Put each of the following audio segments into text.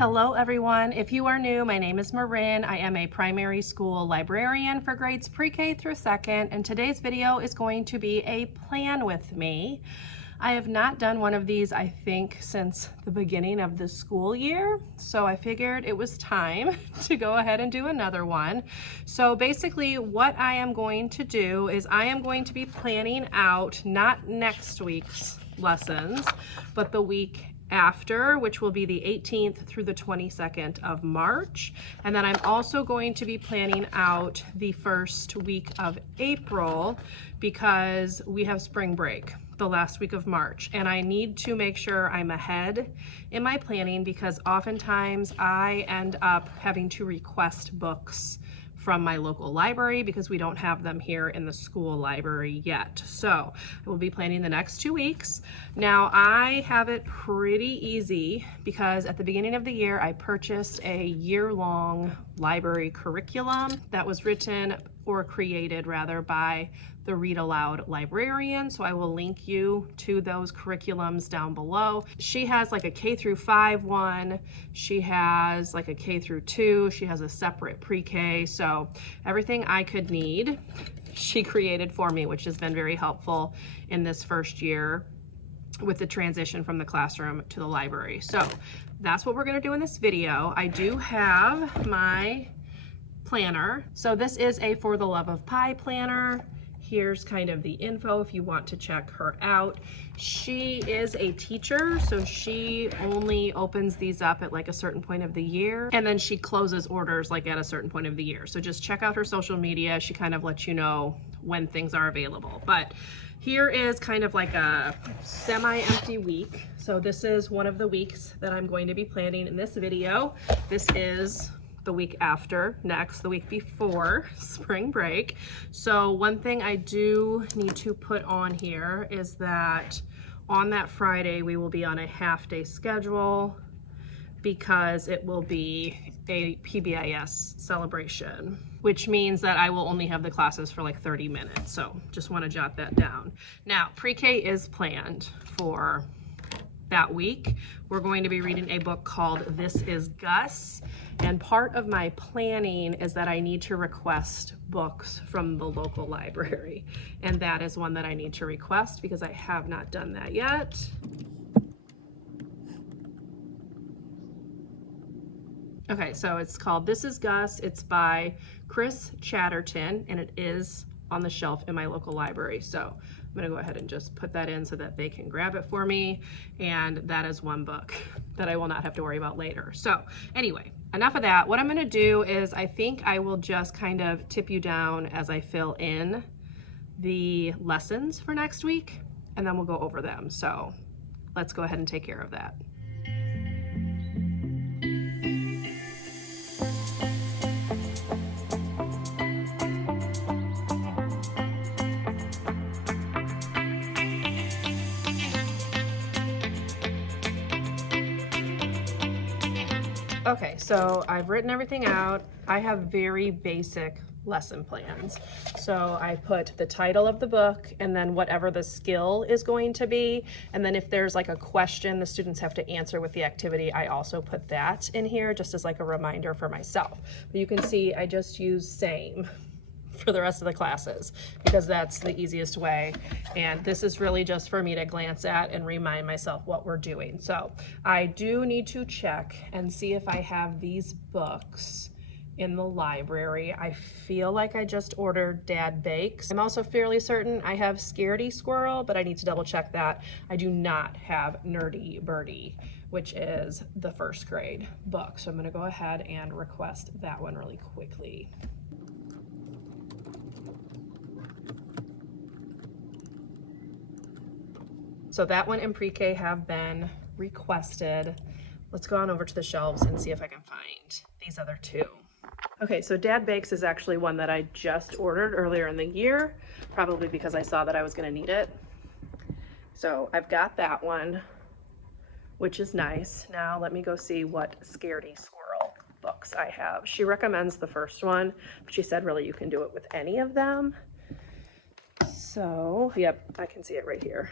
Hello everyone. If you are new, my name is Marin. I am a primary school librarian for grades pre-K through 2nd, and today's video is going to be a plan with me. I have not done one of these, I think, since the beginning of the school year, so I figured it was time to go ahead and do another one. So basically what I am going to do is I am going to be planning out not next week's lessons, but the week after, which will be the 18th through the 22nd of March. And then I'm also going to be planning out the first week of April because we have spring break the last week of March, and I need to make sure I'm ahead in my planning because oftentimes I end up having to request books from my local library because we don't have them here in the school library yet. So I will be planning the next 2 weeks. Now I have it pretty easy because at the beginning of the year I purchased a year-long library curriculum that was written or created rather by the Read Aloud librarian. So I will link you to those curriculums down below. She has like a K through 5 one. She has like a K through 2. She has a separate pre-K. So everything I could need, she created for me, which has been very helpful in this first year with the transition from the classroom to the library. So that's what we're gonna do in this video. I do have my planner. So this is a For the Love of Pie planner. Here's kind of the info if you want to check her out. She is a teacher, so she only opens these up at like a certain point of the year, and then she closes orders like at a certain point of the year. So just check out her social media. She kind of lets you know when things are available. But here is kind of like a semi-empty week. So this is one of the weeks that I'm going to be planning in this video. This is the week after next, the week before spring break. So one thing I do need to put on here is that on that Friday we will be on a half-day schedule because it will be a PBIS celebration, which means that I will only have the classes for like 30 minutes. So just want to jot that down. Now, pre-K is planned for that week. We're going to be reading a book called This Is Gus. And part of my planning is that I need to request books from the local library. And that is one that I need to request because I have not done that yet. Okay, so it's called This Is Gus. It's by Chris Chatterton, and it is on the shelf in my local library. So I'm gonna go ahead and just put that in so that they can grab it for me. And that is one book that I will not have to worry about later. So anyway, enough of that. What I'm gonna do is I think I will just kind of tip you down as I fill in the lessons for next week, and then we'll go over them. So let's go ahead and take care of that. Okay, so I've written everything out. I have very basic lesson plans. So I put the title of the book and then whatever the skill is going to be. And then if there's like a question the students have to answer with the activity, I also put that in here just as like a reminder for myself. But you can see I just use same for the rest of the classes because that's the easiest way, and this is really just for me to glance at and remind myself what we're doing. So I do need to check and see if I have these books in the library. I feel like I just ordered Dad Bakes. I'm also fairly certain I have Scaredy Squirrel, but I need to double check that. I do not have Nerdy Birdie, which is the first grade book. So I'm gonna go ahead and request that one really quickly. So that one and pre-K have been requested. Let's go on over to the shelves and see if I can find these other two. Okay, so Dad Bakes is actually one that I just ordered earlier in the year, probably because I saw that I was gonna need it. So I've got that one, which is nice. Now let me go see what Scaredy Squirrel books I have. She recommends the first one, but she said really you can do it with any of them. So, yep, I can see it right here.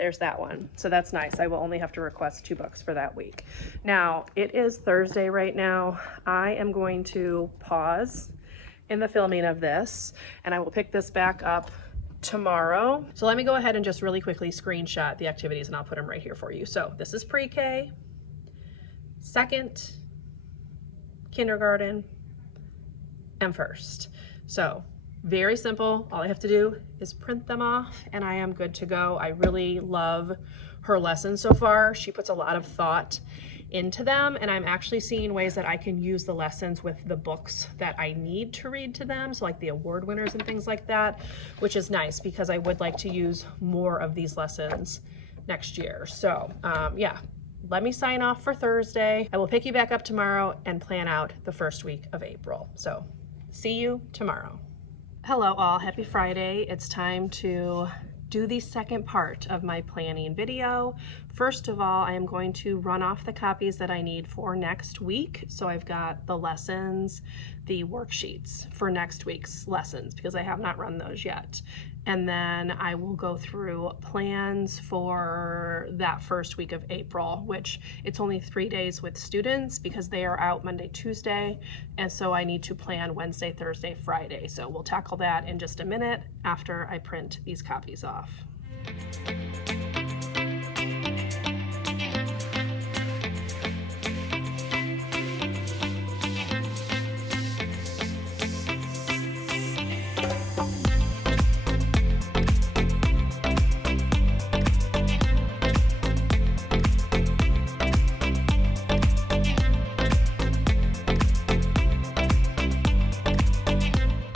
there's that one. So that's nice. I will only have to request 2 books for that week. Now, it is Thursday right now. I am going to pause in the filming of this, and I will pick this back up tomorrow. So let me go ahead and just really quickly screenshot the activities, and I'll put them right here for you. So this is pre-K, second, kindergarten, and first. So very simple. All I have to do is print them off and I am good to go. I really love her lessons so far. She puts a lot of thought into them, and I'm actually seeing ways that I can use the lessons with the books that I need to read to them. So like the award winners and things like that, which is nice because I would like to use more of these lessons next year. So yeah, let me sign off for Thursday. I will pick you back up tomorrow and plan out the first week of April. So see you tomorrow. Hello all, happy Friday. It's time to do the second part of my planning video. First of all, I am going to run off the copies that I need for next week. So I've got the lessons, the worksheets for next week's lessons because I have not run those yet. And then I will go through plans for that first week of April, which it's only 3 days with students because they are out Monday, Tuesday. And so I need to plan Wednesday, Thursday, Friday. So we'll tackle that in just a minute after I print these copies off.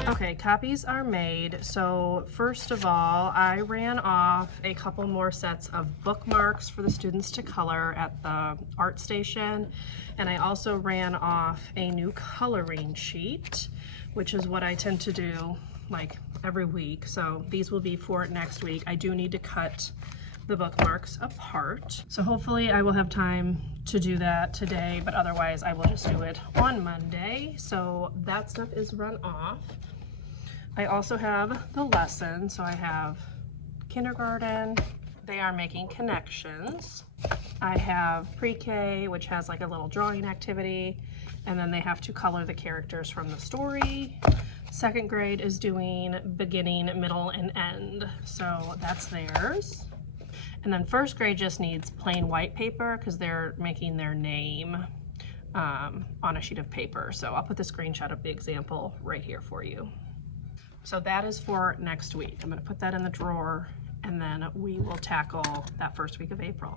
Okay, copies are made. So first of all, I ran off a couple more sets of bookmarks for the students to color at the art station. And I also ran off a new coloring sheet, which is what I tend to do like every week. So these will be for next week. I do need to cut the bookmarks apart. So hopefully I will have time to do that today, but otherwise I will just do it on Monday. So that stuff is run off. I also have the lesson. So I have kindergarten, they are making connections. I have pre-K, which has like a little drawing activity, and then they have to color the characters from the story. Second grade is doing beginning, middle, and end. So that's theirs. And then first grade just needs plain white paper because they're making their name on a sheet of paper. So I'll put the screenshot of the example right here for you. So that is for next week. I'm going to put that in the drawer, and then we will tackle that first week of April.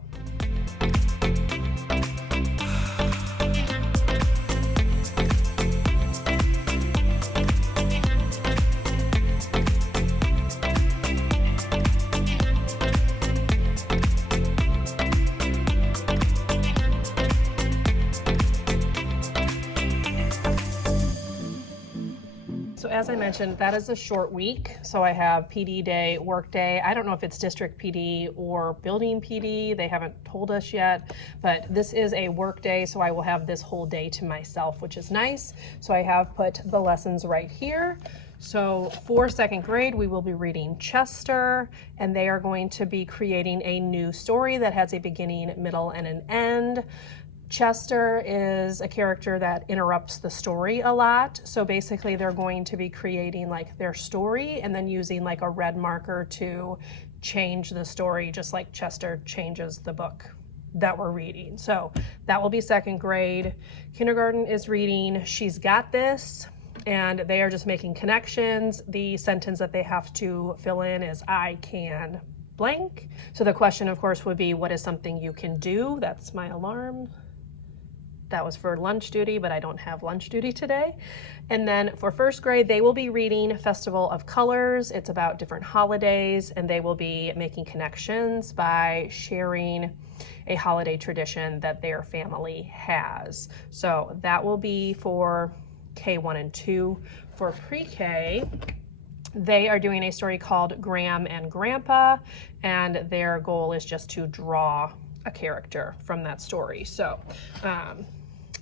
So as I mentioned, that is a short week. So I have PD day, work day. I don't know if it's district PD or building PD. They haven't told us yet, but this is a work day. So I will have this whole day to myself, which is nice. So I have put the lessons right here. So for second grade, we will be reading Chester, and they are going to be creating a new story that has a beginning, middle, and an end. Chester is a character that interrupts the story a lot. So basically they're going to be creating like their story and then using like a red marker to change the story, just like Chester changes the book that we're reading. So that will be second grade. Kindergarten is reading She's Got This, and they are just making connections. The sentence that they have to fill in is I can blank. So the question of course would be, what is something you can do? That's my alarm. That was for lunch duty, but I don't have lunch duty today. And then for first grade, they will be reading Festival of Colors. It's about different holidays, and they will be making connections by sharing a holiday tradition that their family has. So that will be for K1 and 2. For pre-K, they are doing a story called Graham and Grandpa, and their goal is just to draw a character from that story. So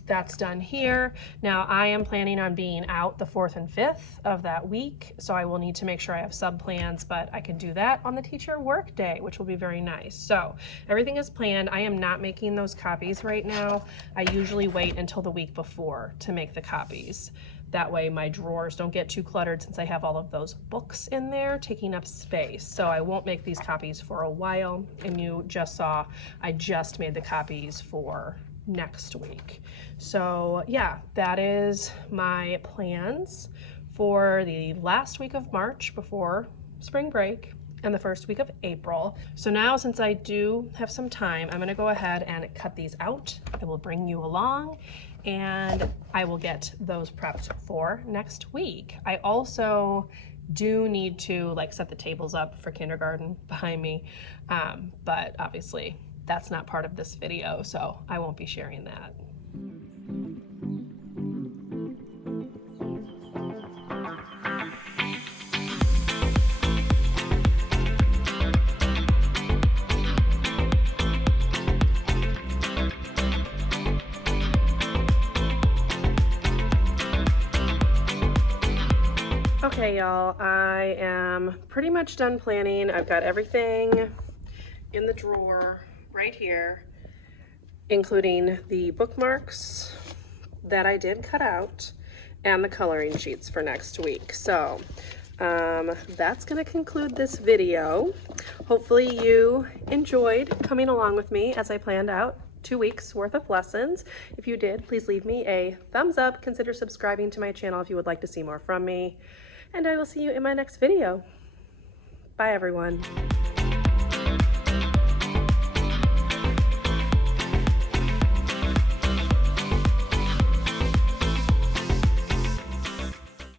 that's done here. Now I am planning on being out the 4th and 5th of that week, so I will need to make sure I have sub plans, but I can do that on the teacher work day, which will be very nice. So everything is planned. I am not making those copies right now. I usually wait until the week before to make the copies. That way my drawers don't get too cluttered since I have all of those books in there taking up space. So I won't make these copies for a while. And you just saw I just made the copies for next week. So yeah, that is my plans for the last week of March before spring break and the first week of April. So now, since I do have some time, I'm gonna go ahead and cut these out. I will bring you along and I will get those prepped for next week. I also do need to like set the tables up for kindergarten behind me, but obviously that's not part of this video, so I won't be sharing that. Okay, y'all, I am pretty much done planning. I've got everything in the drawer right here, including the bookmarks that I did cut out and the coloring sheets for next week. So that's going to conclude this video. Hopefully you enjoyed coming along with me as I planned out 2 weeks worth of lessons. If you did, please leave me a thumbs up. Consider subscribing to my channel if you would like to see more from me. And I will see you in my next video. Bye, everyone.